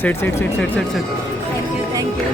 Side side side side side side. Thank you.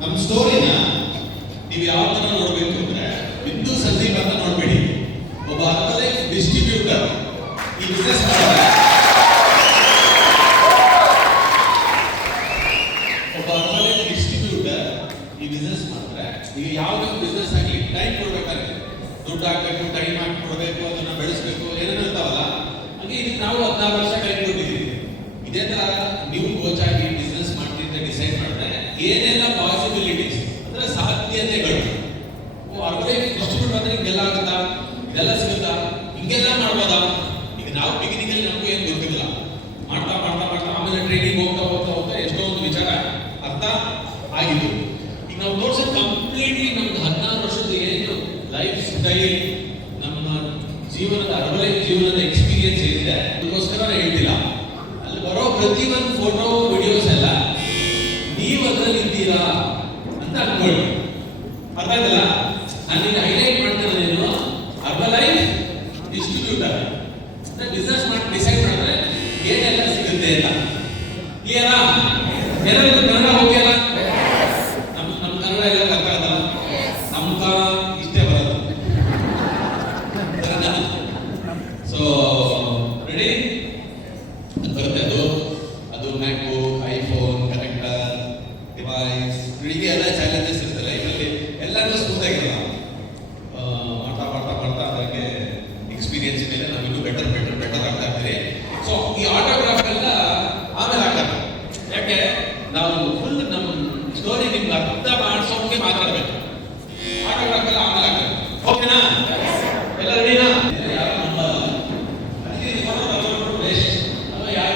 ನಮ್ಮ ಸ್ಟೋರಿನ ನೀವು ಯಾವ ತರ ನೋಡ್ಬೇಕು ಅಂದ್ರೆ ಬಿಂದು ಸಂದೀಪ್ ಅಂತ ನೋಡ್ಬೇಡಿ. ಒಬ್ಬ ಅರ್ಬಲೈಫ್ ಡಿಸ್ಟ್ರಿಬ್ಯೂಟರ್ ಈ ಬಿಸ್ನೆಸ್ ಮಾಡ್ತಾರೆ. ಒಬ್ಬ ಅರ್ಬಲೈಫ್ ಡಿಸ್ಟ್ರಿಬ್ಯೂಟರ್ ಈ ಬಿಸ್ನೆಸ್ ಮಾಡ್ತಾರೆ. ಈಗ ಯಾವುದೇ ಬಿಸ್ನೆಸ್ ಆಗಲಿ ಟೈಮ್ ಕೊಡ್ಬೇಕಾದ್ರೆ ದುಡ್ಡು ಹಾಕ್ಬೇಕು, ಟೈಮ್ ಹಾಕಿ ಕೊಡಬೇಕು, ಅದನ್ನ ಬೆಳೆಸಬೇಕು, ಏನೇನು ಇರ್ತಾವಲ್ಲ. ಹಾಗೆ ಇದಕ್ಕೆ ನಾವು 14 ವರ್ಷ ಟೈಮ್ ಕೊಟ್ಟಿದ್ದೀವಿ. ಇದೇ ತರ ನೀವು ಕೋಚ್ ಆಗಿ ಬಿಸ್ನೆಸ್ ಮಾಡ್ತೀವಿ ಅಂತ ಡಿಸೈಡ್ ಮಾಡಿದ್ರೆ ಏನೆಲ್ಲ ಪಾಸಿಬಿಲಿಟೀಸ್ ಅಂದ್ರೆ ಸಾಧ್ಯತೆಗಳು, ಅರ್ಬಲೈಫ್ ಡಿಸ್ಟ್ರಿಬ್ಯೂಟ್ ಅಂದ್ರೆ ಹಿಂಗೆಲ್ಲ ಆಗುತ್ತಾ, ಇದೆಲ್ಲ ಸಿಗುತ್ತಾ, ಹಿಂಗೆಲ್ಲ ಮಾಡ್ಬೋದಾ. ಈಗ ನಾವು ಬಿಗಿನಿಂಗ್ ಅಲ್ಲಿ ನಮಗೂ ಏನು ಗೊತ್ತಿಲ್ಲ, ಮಾಡ್ತಾ ಮಾಡ್ತಾ ಮಾಡ್ತಾ ಆಮೇಲೆ ಟ್ರೈನಿಂಗ್ ಹೋಗ್ತಾ ಹೋಗ್ತಾ ಹೋಗ್ತಾ ಎಷ್ಟೋ ಒಂದು ವಿಚಾರ ಅರ್ಥ ಆಗಿತ್ತು. ಈಗ ನಾವು ತೋರಿಸೋದು ಕಂಪ್ಲೀಟ್ಲಿ ನಮ್ದು 16 ವರ್ಷದ ಏನು ಲೈಫ್ ಸ್ಟೈಲ್, ನಮ್ಮ ಜೀವನದ ಅರ್ಬಲೈಫ್ ಜೀವನದ ಎಕ್ಸ್ಪೀರಿಯನ್ಸ್ ಏನಿದೆ ಅದಕ್ಕೋಸ್ಕರ ಹೇಳ್ತಿಲ್ಲ. ಅಲ್ಲಿ ಬರೋ ಪ್ರತಿಯೊಂದು ಫೋಟೋ ವಿಡಿಯೋಸ್ ಎಲ್ಲ ನೀವು ಅದರಲ್ಲಿ ಇದ್ದೀರಾ ಅಂತ ಅನ್ಕೊಳ್ಳಿ. ಅರ್ಥ ಆಯ್ತಲ್ಲ? ನಾನು ಹೈಲೈಟ್ ಮಾಡ್ತಿರೋದೇನು, ಅರ್ಬಲೈಫ್ ಡಿಸ್ಟ್ರಿಬ್ಯೂಟರ್ ಬಿಸ್ನೆಸ್ ಮಾಡಿ ಡಿಸೈಡ್ ಮಾಡಿದ್ರೆ ಏನೆಲ್ಲ ಸಿಗುತ್ತೆ ಅಂತ. ಕ್ಲಿಯರಾ? ಎಲ್ಲರಿಗೂ ಕನ್ನಡ ಓಕೆ ಅಲ್ಲ? ನಮ್ಮ ಕನ್ನಡ ಎಲ್ಲ ಅರ್ಥ ಆಗಲ್ಲ, ನಮ್ಗ ಇಷ್ಟೇ ಬರೋದು. So ready? ಬರುತ್ತೆ ಅದು ಮ್ಯಾಕ್ಬುಕ್, ಐಫೋನ್, ಕನೆಕ್ಟರ್, ಡಿವೈಸ್, ಹೀಗೆ ಎಲ್ಲ ಚಾಲೆಂಜಸ್ ಇರುತ್ತೆ ಲೈಫಲ್ಲಿ. ಎಲ್ಲರೂ ಸ್ಮೂತ್ ಆಗಿರಲ್ಲ. ಮಾಡ್ತಾ ಮಾಡ್ತಾ ಮಾಡ್ತಾ ಅದಕ್ಕೆ ಎಕ್ಸ್ಪೀರಿಯನ್ಸ್ ಮೇಲೆ ನಾವು ಇನ್ನೂ ಬೆಟರ್ ಆಗ್ತಾ ಇರ್ತೀವಿ. ಸೊ ಈ ಆಟೋಗ್ರಾಫ್ ಎಲ್ಲ ಆಮೇಲೆ ಆಗ್ತಾರೆ. ಯಾಕೆ ನಾವು ಫುಲ್ ನಮ್ಮ ಸ್ಟೋರಿ ನಿಮ್ಗೆ ಅರ್ಥ ಮಾಡಿಸೋಕೆ ಮಾತಾಡಬೇಕು. ಆಟೋಗ್ರಾಫ್ ಎಲ್ಲ ಆಮೇಲೆ ಆಗ್ತದೆ. ಓಕೆನಾ? ಎಲ್ಲ ರೆಡಿನಾ? ಯಾರು ನಂಬಲ್ಲ. ಅದಕ್ಕೆ ವೇಸ್ಟ್ ಯಾರು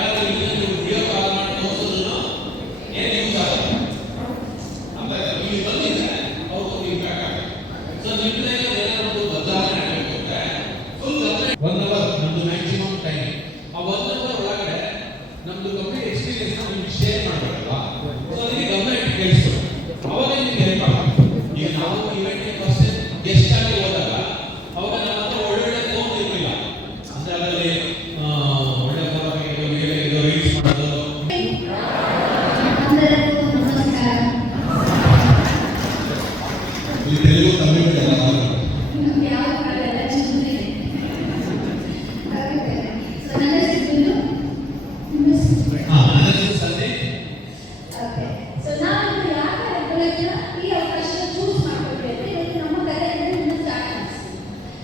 ಓಕೆ. ಸೊ ನಾನು ಯಾಕೆ ರೆಗ್ಯುಲೇಟರ್ ಈ ಅವಕಾಶ ಚೂಸ್ ಮಾಡ್ಕೊಳ್ಬೇಕು ಅಂದ್ರೆ ಇವತ್ತು ನಮ್ಮ ಕಥೆಯಿಂದ ಇನ್ನೂ ಸ್ಟಾರ್ಟ್ ಮಾಡಿಸ್ತೀನಿ.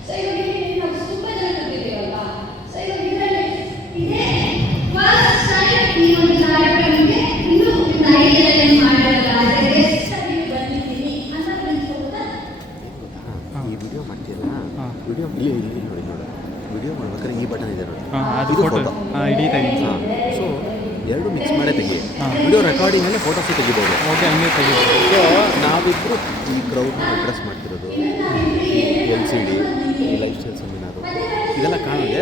ಸೊ ಇವಾಗ ಇಲ್ಲಿ ನಾವು ತುಂಬ ಜನ ಕೂತಿದ್ದೀವಲ್ವಾ. ಸೊ ಇವಾಗ ಇದರಲ್ಲಿ ಇದೇ ಫಸ್ಟ್ ಟೈಮ್ ಈ ಒಂದು ಕಾರ್ಯಕ್ರಮಕ್ಕೆ ಇನ್ನೂ ಐಡಿಯಾದಲ್ಲಿ ಮಾಡಿರಲ್ಲ, ಆದರೆ ಗೆಸ್ಟ್ ಆಗಿ ಬಂದಿದ್ದೀನಿ ಅಂತ ತಿಳ್ಕೊಬೋದಾ? ಈ ವಿಡಿಯೋ ಮಾಡ್ತೀರಲ್ಲ, ವಿಡಿಯೋ ಇಲ್ಲಿ ನೋಡಿ ವಿಡಿಯೋ ಮಾಡ್ಬೇಕಾದ್ರೆ ಈ ಬಟನ್ ಇದೆ ನೋಡಿ, ಅದು ಫೋಟೋ ಹಿಡಿತಾ ಸೊ ಎರಡು ಮಿಕ್ಸ್ ಮಾಡೇ ತೆಗಿ. ವಿಡಿಯೋ ರೆಕಾರ್ಡಿಂಗಲ್ಲೇ ಫೋಟೋಸು ತೆಗಿಬೋದು. ಓಕೆ, ಹಂಗೆ ತೆಗಿಬೋದು. ಸೊ ನಾವಿಬ್ಬರು ಈ ಕ್ರೌಡ್ನ ಅಡ್ರೆಸ್ ಮಾಡ್ತಿರೋದು, LCD, ಈ ಲೈಫ್ ಸ್ಟೈಲ್ ಸೆಮಿನಾರು ಇದೆಲ್ಲ ಕಾಣೋದೆ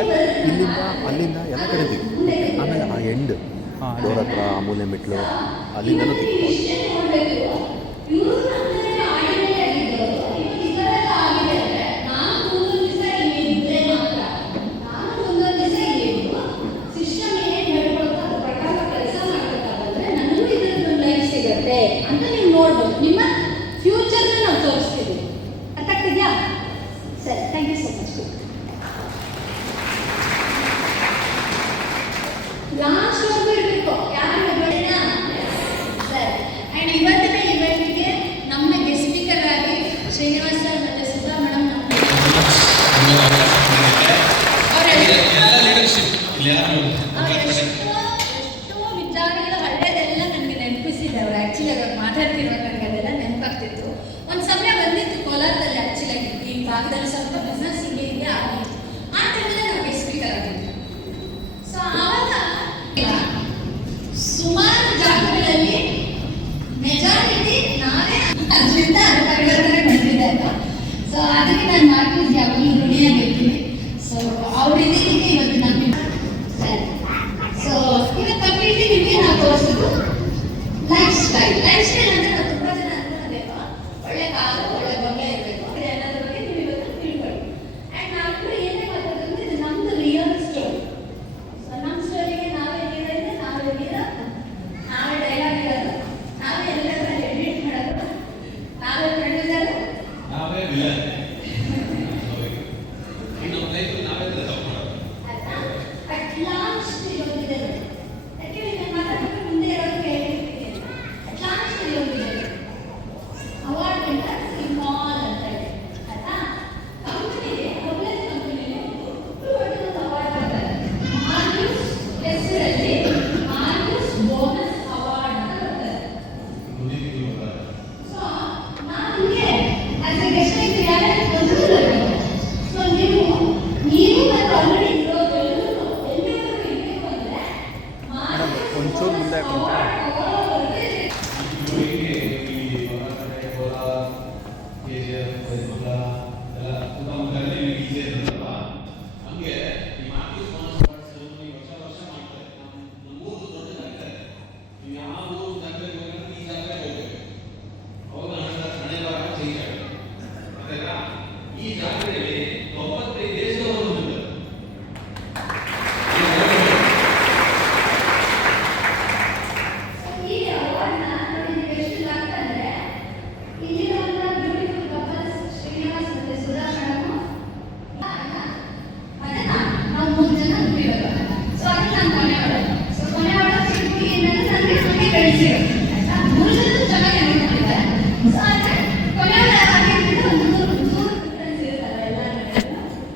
ಇಲ್ಲಿಂದ ಅಲ್ಲಿಂದ ಎಲ್ಲ ಕಡೆ ತೆಗಿ. ಆಮೇಲೆ ಆ ಎಂಡ್ ಡೋರ್ ಹತ್ರ ಅಮೂಲ್ಯ ಮೆಟ್ಲು ಅಲ್ಲಿಂದನೂ ತೆಗಿಬೋದು. ಅಂತ ನೀವು ನೋಡ್ಬೋದು. ನಿಮ್ಮ ಫ್ಯೂಚರ್ನ ನಾವು ತೋರಿಸ್ತೀವಿ. ಅರ್ಥ ಆಗ್ತಿದ್ಯಾ? ಸರಿ, ಥ್ಯಾಂಕ್ ಯು ಸೊ ಮಚ್. ಲಾಸ್ಟ್ವರೆಗೂ ಇರಬೇಕು, ಯಾರು ಬೇಡ. ಸರಿ, ಆ್ಯಂಡ್ ಇವತ್ತಿನ ಇವೆಂಟ್ಗೆ ನಮ್ಮ ಗೆಸ್ಟ್ ಸ್ಪೀಕರ್ ಆಗಿ ಶ್ರೀನಿವಾಸ್ ಸರ್ ಮತ್ತು ಸುಧಾ ಮೇಡಮ್ ಎಷ್ಟೋ ವಿಚಾರಗಳು ಹಳೆಯದೆಲ್ಲ ನನಗೆ ನೆನಪಿಸಿದೆ. ಅವರು ಆ್ಯಕ್ಚುಲಿ ಅವಾಗ ಮಾತಾಡ್ತಿರುವಾಗ ನನಗೆ ಅದೆಲ್ಲ ನೆನಪಾಗ್ತಿತ್ತು. ಒಂದು ಸಮಯ ಬಂದಿತ್ತು ಕೋಲಾರದಲ್ಲಿ, ಆ್ಯಕ್ಚುಲಿ ಈ ಭಾಗದಲ್ಲಿ ಸ್ವಲ್ಪ ಬಿಸ್ನೆಸ್ ಹಿಂಗೆ ಆಗಿತ್ತು. ಆ ಟೈಮಲ್ಲಿ ನಾವು ಗೆಸ್ಟ್ ಸ್ಪೀಕರ್ ಆಗಿದ್ವಿ. ಸೊ ಆವಾಗ ಸುಮಾರು ಜಾಗಗಳಲ್ಲಿ ಮೆಜಾರಿಟಿ ನಾವೇ ಅದರಿಂದ ಪರಿವರ್ತನೆ ಬಂದಿದೆ ಅಲ್ವಾ. ಸೊ ಅದಕ್ಕೆ ನಾನು ಮಾರ್ಕೆಟ್ ಯಾವಾಗಲೂ ಋಣಿಯಾಗಿರ್ತೀನಿ. ಸೊ ಅವ್ರ ಇದಕ್ಕೆ ಇವತ್ತು ನಮಗೆ ಸರಿ. ಸೊ ಇವತ್ತು ಕಂಪ್ಲೀಟ್ಲಿ ನಿಮಗೆ ನಾವು ತೋರಿಸೋದು ಲೈಫ್ ಸ್ಟೈಲ್. ಲೈಫ್ ಸ್ಟೈಲ್ ಅಂದರೆ ನಾವು ತುಂಬ ಜನ ಅನ್ಕೋಬೇಕು ಒಳ್ಳೆ ಕಾರು ಒಳ್ಳೆ ಬಂಗ್ಲೆ ಇರಬೇಕು, ಅನ್ನೋದ್ರ ಬಗ್ಗೆ ನೀವು ಇವತ್ತು ತಿಳ್ಕೊಳ್ಳಿ. ಆ್ಯಂಡ್ ನಾವು ಏನೇ ಮಾತಾಡೋದು ಇದು ನಮ್ಮದು ರಿಯಲ್ ಸ್ಟೋರಿ. ಸೊ ನಮ್ಮ ಸ್ಟೋರಿಗೆ ನಾವೇ ಹೀರೋಯಿನ್, ನಾವೇ ಹೀರೋ, ನಾವೇ ಡೈಲಾಗ್ ಹೇಳೋದು, ನಾವೇ ಎಲ್ಲರ ಎಡಿಟ್ ಮಾಡೋದು, ನಾವೇ ಪ್ರೊಡ್ಯೂಸರ್, ನಾವೇ ವಿಲನ್. ನಮ್ಮ ಲೈಫ್ ನಾವೇ ತಪ್ಪು ಮಾಡೋದು. ಆಯ್ತಾ? ಅಟ್ ಲಾಸ್ಟ್ ಇದೊಂದಿದೆ ನೋಡಿ. ಯಾಕೆಂದ್ರೆ ನಾನು ಮಾತಾಡೋಕೆ ಮುಂದೆ ಇರೋದು ಹೇಳ್ತಿರ್ತೀನಿ. ಅಟ್ ಲಾಸ್ಟ್ ಇದೊಂದಿದೆ ಅವಾರ್ಡ್ ಅಂತ ಸಿಂಬಾಲ್ ಅಂತ ಇದೆ. ಆಯ್ತಾ? ಕಂಪನಿಗೆ ಮೊಬೈಲ್ ಕಂಪನಿಗೆ ಒಂದು ಅವಾರ್ಡ್ ಬರ್ತಾರೆ. ಮಾರ್ಕ್ಯೂಸ್ ಹೆಸರಲ್ಲಿ ಮಾರ್ಕ್ಯೂಸ್ ಬೋನಸ್ ಅವಾರ್ಡ್ ಅಂತ ಬರ್ತಾರೆ. ಸೊ ನಾನು ನಿಮಗೆ ಆಸ್ ಎ ಗೆಸ್ಟ್ ಆಗಿ ಯಾರು ಬಂದಿರಲಿಲ್ಲ. ಸೊ ನೀವು ಮತ್ತು ಆಲ್ರೆಡಿ ಇರೋದು ಎಲ್ಲರೂ ಇರಬೇಕು ಅಂದರೆ ಒಂಚೂರು ಮುಂದೆ ಹಾಕೊಂಡ್ರೆ ಈ ಜಾತ್ರೆಯಲ್ಲಿ 95 ದೇಶದವರು ಬಂದಿದ್ದಾರೆ. ಈ ಅವಾರ್ಡ್ನ ನೋಡಿ ಎಷ್ಟು ಆಗ್ತಂದ್ರೆ ಇಲ್ಲಿರುವಂಥ ಬ್ಯೂಟಿಫುಲ್ ಕಪಲ್ಸ್ ಶ್ರೀನಿವಾಸ್ ಮತ್ತು ಸುಧಾ ಮೇಡಮ್ ಮತ್ತೆ ನಾವು 3 ಜನ ಇರೋದು. ಸೊ ಅದು ನಾನು ಕೊನೆಯವಳು. ಸೊ ಕೊನೆಯವಳು ಚಿಕ್ಕಿ ಏನಂದ್ರೆ ನನಗೆ ಸುಮ್ಮನೆ ಬೆಳೆಸಿರೋದು. ಆಯ್ತಾ? 3 ಜನ ಚೆನ್ನಾಗಿ ಅನ್ಕೊಂಡಿದ್ದಾರೆ. ಸೊ ಆದರೆ ಕೊನೆಯವಳು ಆಗಿದ್ದರಿಂದ ಒಂದು ದೂರ ಡಿಫ್ರೆನ್ಸ್ ಇರುತ್ತಲ್ಲ ಎಲ್ಲರೂ.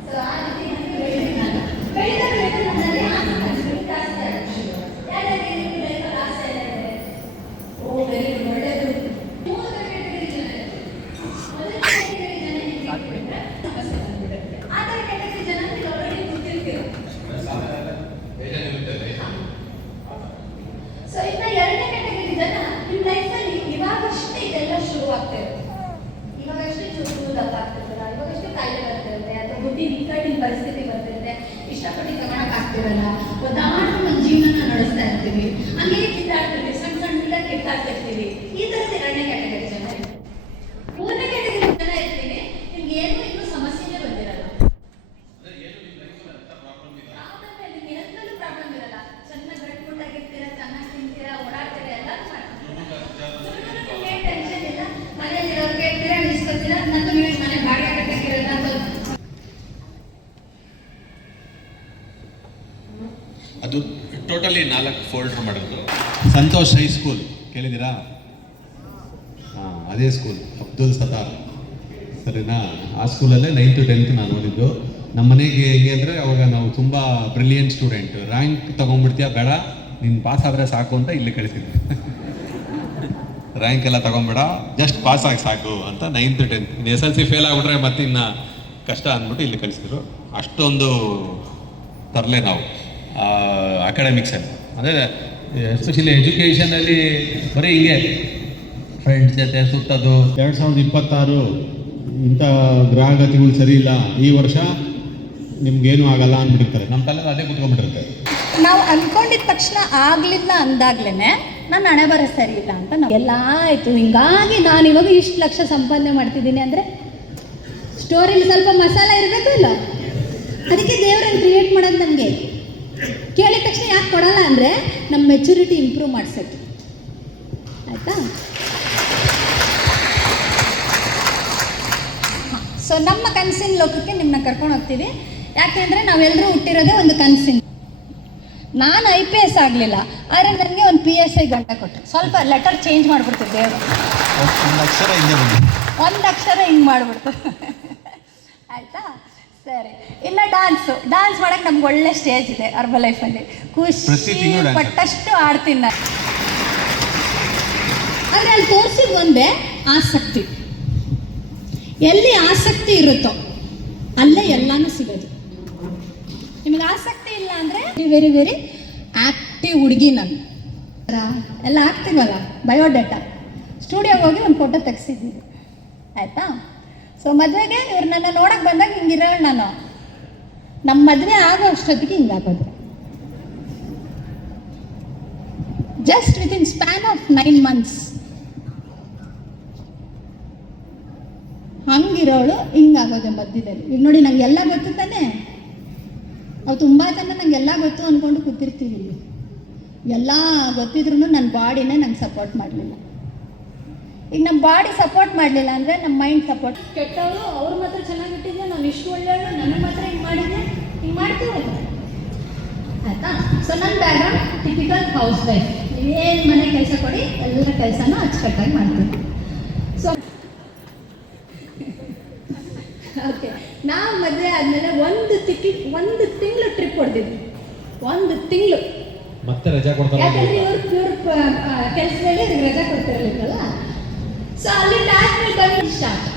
ಸೊ ಆ ರೀತಿ ನನಗೆ ಬೆಳೆಸಿದ್ದು ನಾನು. ಬೆಳೀತಾ ಬೆಳೀತಾ ನನ್ನಲ್ಲಿ ಆಸಕ್ತಿ ಜಾಸ್ತಿ ಆಗುತ್ತೆ. ಯಾರ್ಯಾರಿಗೆ ನಿಮ್ಮ ಲೈಫಲ್ಲಿ ಆಸೆ ಇದೆ? ಓ ವೆರಿ ಗುಡ್, ಒಳ್ಳೆಯದು. 3 ಕ್ಯಾಟಗರಿ ಜನ ಇದ್ದಾರೆ. ಮೊದಲ ಕ್ಯಾಟಗರಿ ಜನ ಹೇಗಿದ್ರೆ ಸಮಸ್ಯೆ ಬಂದ್ಬಿಡುತ್ತೆ. ಆ ಥರ ಕ್ಯಾಟಗರಿ ಜನ ನೀವು ಆಲ್ರೆಡಿ ಗೊತ್ತಿರ್ತೀರ. ಬೇಜಾರಿರುತ್ತದೆ. ಸೊ ಇನ್ನು 2ನೇ ಕ್ಯಾಟಗರಿ ಜನ ನಿಮ್ಮ ಲೈಫಲ್ಲಿ ಇವಾಗಷ್ಟೇ ಇದೆಲ್ಲ ಶುರು ಆಗ್ತಾ ಇರುತ್ತೆ. ಇವಾಗಷ್ಟೇ ಚೂರು ದಪ್ಪ ಆಗ್ತಿರಲ್ಲ, ಇವಾಗಷ್ಟೇ ಕಾಯಿಲೆ ಬರ್ತಿರುತ್ತೆ, ಅಥವಾ ಬುದ್ಧಿ ನಿಕ್ಕಟ್ಟಿನ ಪರಿಸ್ಥಿತಿ ಬರ್ತಿರುತ್ತೆ, ಇಷ್ಟಪಟ್ಟು ತಗೊಳಕ್ ಆಗ್ತಿರಲ್ಲ, ಒದ್ದಾಡ್ಕೊಂಡು ಒಂದು ಜೀವನ ನಡೆಸ್ತಾ ಇರ್ತೀವಿ, ಹಂಗೆ ಕಿತ್ತಾಡ್ತೀವಿ, ಸಣ್ಣ ಸಣ್ಣ ಕಿತ್ತಾಡ್ತಿರ್ತೀವಿ. ಈ ಥರದ 2ನೇ ಕ್ಯಾಟಗರಿ ಜನ ಇರ್ತೀವಿ. 3ನೇ ಕ್ಯಾಟಗರಿ ಜನ ಇರ್ತೀವಿ, ನಿಮ್ಗೆ ಏನೂ ಇನ್ನೂ ಸಮಸ್ಯೆನೇ ಬಂದಿರಲ್ಲ. ನಿಮ್ಗೆ ಹೆಲ್ತಲ್ಲೂ ಪ್ರಾಬ್ಲಮ್ ಇರಲ್ಲ, ಚೆನ್ನಾಗಿ ಗಟ್ಟಿಮುಟ್ಟಾಗಿರ್ತೀರ, ಚೆನ್ನಾಗಿ ತಿಂತೀರಾ, ಓಡಾಡ್ತೀರಾ, ಎಲ್ಲರೂ ಮಾಡ್ತೀರಾ, ಟೆನ್ಷನ್ ಇಲ್ಲ. ಮನೇಲಿ ಇರೋರು ಕೇಳ್ತೀರಾ, ನಿಲ್ಸ್ಕೊತೀರಾ, ನನ್ನ ಮನೆ ಬಾಡಿಗೆ ಕಟ್ಟಕ್ಕಿರಲ್ಲ ಅಂತ. ಅದು ಟೋಟಲಿ 4 ಫೋಲ್ಡರ್ ಮಾಡೋದು. ಸಂತೋಷ್ ಹೈಸ್ಕೂಲ್ ಕೇಳಿದ್ದೀರಾ? ಹಾಂ, ಅದೇ ಸ್ಕೂಲ್ ಅಬ್ದುಲ್ ಸತ್ತಾರ್, ಸರಿನಾ? ಆ ಸ್ಕೂಲಲ್ಲೇ 9th to 10th ನಾನು ಓದಿದ್ದು. ನಮ್ಮ ಮನೆಗೆ ಹೇಗೆ ಅಂದರೆ ಅವಾಗ ನಾವು ತುಂಬ ಬ್ರಿಲಿಯಂಟ್ ಸ್ಟೂಡೆಂಟ್, ರ್ಯಾಂಕ್ ತೊಗೊಂಡ್ಬಿಡ್ತೀಯ ಬೇಡ, ನೀನು ಪಾಸ್ ಆದರೆ ಸಾಕು ಅಂತ ಇಲ್ಲಿ ಕಳಿಸಿದ್ರು. ರ್ಯಾಂಕ್ ಎಲ್ಲ ತೊಗೊಂಬೇಡ, ಜಸ್ಟ್ ಪಾಸ್ ಆಗಿ ಸಾಕು ಅಂತ 9th to 10th. ಇನ್ನು SLC ಫೇಲ್ ಆಗಿಬಿಟ್ರೆ ಮತ್ತೆ ಇನ್ನು ಕಷ್ಟ ಅಂದ್ಬಿಟ್ಟು ಇಲ್ಲಿ ಕಳಿಸಿದ್ರು. ಅಷ್ಟೊಂದು ತರಲೆ ನಾವು ಅಕಾಡೆಮಿಕ್ಸಲ್ಲಿ, ಅಂದರೆ ಎಸ್ಪೆಷಲಿ ಎಜುಕೇಷನಲ್ಲಿ ಬರೀ ಹಿಂಗೆ ಫ್ರೆಂಡ್ಸ್ ಜೊತೆ ಸುತ್ತೋದು. 2026 ಇಂಥ ಗ್ರಹಗತಿಗಳು ಸರಿ ಇಲ್ಲ, ಈ ವರ್ಷ ನಿಮ್ಗೇನು ಆಗಲ್ಲ ಅಂದ್ಬಿಡ್ತಾರೆ. ನಮ್ಮ ತಲೆಯಲ್ಲಿ ಅದೇ ಕುತ್ಕೊಂಡ್ಬಿಟ್ಟಿರುತ್ತೆ. ನಾವು ಅಂದ್ಕೊಂಡಿದ್ದ ತಕ್ಷಣ ಆಗಲಿಲ್ಲ ಅಂದಾಗ್ಲೇ ನನ್ನ ಹಣೆ ಬರ ಸರಿ ಇಲ್ಲ ಅಂತ ನಾವು ಎಲ್ಲ ಆಯಿತು. ಹಿಂಗಾಗಿ ನಾನು ಇವಾಗ ಇಷ್ಟು ಲಕ್ಷ ಸಂಪಾದನೆ ಮಾಡ್ತಿದ್ದೀನಿ ಅಂದರೆ ಸ್ಟೋರಿಲಿ ಸ್ವಲ್ಪ ಮಸಾಲ ಇರಬೇಕು ಇಲ್ಲ? ಅದಕ್ಕೆ ದೇವರನ್ನು ಕ್ರಿಯೇಟ್ ಮಾಡೋದು ನಮಗೆ. ಕೇಳಿದ ತಕ್ಷಣ ಯಾಕೆ ಕೊಡಲ್ಲ ಅಂದರೆ ನಮ್ಮ ಮೆಚುರಿಟಿ ಇಂಪ್ರೂವ್ ಮಾಡಿಸೋಕ್ಕೆ, ಆಯಿತಾ? ಸೊ ನಮ್ಮ ಕನಸಿನ ಲೋಕಕ್ಕೆ ನಿಮ್ಮನ್ನ ಕರ್ಕೊಂಡು ಹೋಗ್ತೀವಿ. ಯಾಕೆಂದರೆ ನಾವೆಲ್ಲರೂ ಹುಟ್ಟಿರೋದೇ ಒಂದು ಕನಸಿನ. ನಾನು IPS ಆಗಲಿಲ್ಲ, ಆದರೆ ನನಗೆ ಒಂದು PSI ಗಂಟ ಕೊಟ್ಟರು. ಸ್ವಲ್ಪ ಲೆಟರ್ ಚೇಂಜ್ ಮಾಡಿಬಿಡ್ತು ದೇವರು, ಒಂದು ಅಕ್ಷರ ಹಿಂದೆ ಬಂದು ಒಂದು ಅಕ್ಷರ ಹಿಂಗೆ ಮಾಡಿಬಿಡ್ತು. ಆಯಿತಾ? ಸರಿ. ಇಲ್ಲ ಡ್ಯಾನ್ಸ್ ಮಾಡೋಕ್ಕೆ ನಮ್ಗೆ ಒಳ್ಳೆ ಸ್ಟೇಜ್ ಇದೆ ಅರ್ಬಲೈಫಲ್ಲಿ. ಖುಷಿ ಪಟ್ಟಷ್ಟು ಆಡ್ತೀನಿ ನಾನು. ಆದರೆ ಅಲ್ಲಿ ತೋರಿಸಿದ ಒಂದೇ ಆಸಕ್ತಿ. ಎಲ್ಲಿ ಆಸಕ್ತಿ ಇರುತ್ತೋ ಅಲ್ಲೇ ಎಲ್ಲನೂ ಸಿಗೋದು. ನಿಮಗೆ ಆಸಕ್ತಿ ಇಲ್ಲ ಅಂದರೆ ವೆರಿ ವೆರಿ ಆ್ಯಕ್ಟಿವ್ ಹುಡುಗಿ ನಾನು. ಎಲ್ಲ ಆಗ್ತೀವಲ್ಲ, ಬಯೋಡೇಟಾ ಸ್ಟುಡಿಯೋಗೆ ಹೋಗಿ ಒಂದು ಫೋಟೋ ತೆಗೆಸಿದ್ದೀನಿ, ಆಯಿತಾ? ಸೊ ಮದುವೆಗೆ ಇವ್ರು ನನ್ನ ನೋಡೋಕ್ಕೆ ಬಂದಾಗ ಹಿಂಗಿರೋ ನಾನು, ನಮ್ಮ ಮದುವೆ ಆಗೋ ಅಷ್ಟೊತ್ತಿಗೆ ಹಿಂಗಾಗೋದು. Just within span of 9 months ಹಂಗಿರೋಳು ಹಿಂಗಾಗೋದೆ ಮಧ್ಯದಲ್ಲಿ. ಈಗ ನೋಡಿ, ನಂಗೆಲ್ಲ ಗೊತ್ತು ತಾನೆ. ನಾವು ತುಂಬ ಜನ ನಂಗೆಲ್ಲ ಗೊತ್ತು ಅಂದ್ಕೊಂಡು ಕೂತಿರ್ತೀವಿ ಇಲ್ಲಿ. ಎಲ್ಲ ಗೊತ್ತಿದ್ರು ನನ್ನ ಬಾಡಿನೇ ನಂಗೆ ಸಪೋರ್ಟ್ ಮಾಡಲಿಲ್ಲ. ಈಗ ನಮ್ಮ ಬಾಡಿ ಸಪೋರ್ಟ್ ಮಾಡಲಿಲ್ಲ ಅಂದರೆ ನಮ್ಮ ಮೈಂಡ್ ಸಪೋರ್ಟ್. ಕೆಟ್ಟವರು ಅವ್ರು ಮಾತ್ರ ಚೆನ್ನಾಗಿಟ್ಟಿದ್ದೆ, ನಾನು ಇಷ್ಟು ಒಳ್ಳೆಯವರು, ನನಗೆ ಮಾತ್ರ ಹಿಂಗೆ ಮಾಡಿದ್ದೆ, ಹಿಂಗೆ ಮಾಡ್ತೀವಲ್ಲ, ಆಯಿತಾ? ಸೊ ನನ್ನ ಬ್ಯಾಕ್ಗ್ರೌಂಡ್ ಟಿಪಿಕಲ್ ಹೌಸ್ ವೈಫ್. ನೀವೇನು ಮನೆ ಕೆಲಸ ಕೊಡಿ ಎಲ್ಲ ಕೆಲಸನೂ ಅಚ್ಚುಕಟ್ಟಾಗಿ ಮಾಡ್ತೀನಿ. ಸೊ ಓಕೆ, ನಾವು ಮದುವೆ ಆದಮೇಲೆ ಒಂದು ತಿಂಗಳು ಟ್ರಿಪ್ ಹೊಡೆದಿದ್ವಿ. 1 ತಿಂಗಳು ಮತ್ತೆ ರಜಾ ಕೊಡ್ತಾರೆ. ಯಾಕಂದರೆ ಇವ್ರ ಕೆಲಸದಲ್ಲಿ ರಜಾ ಕೊಡ್ತಿರಲಿಲ್ಲಲ್ಲ. ಸೊ ಅಲ್ಲಿ ಆದ್ಮೇಲೆ ಬಂದು ಸ್ಟಾರ್ಟ್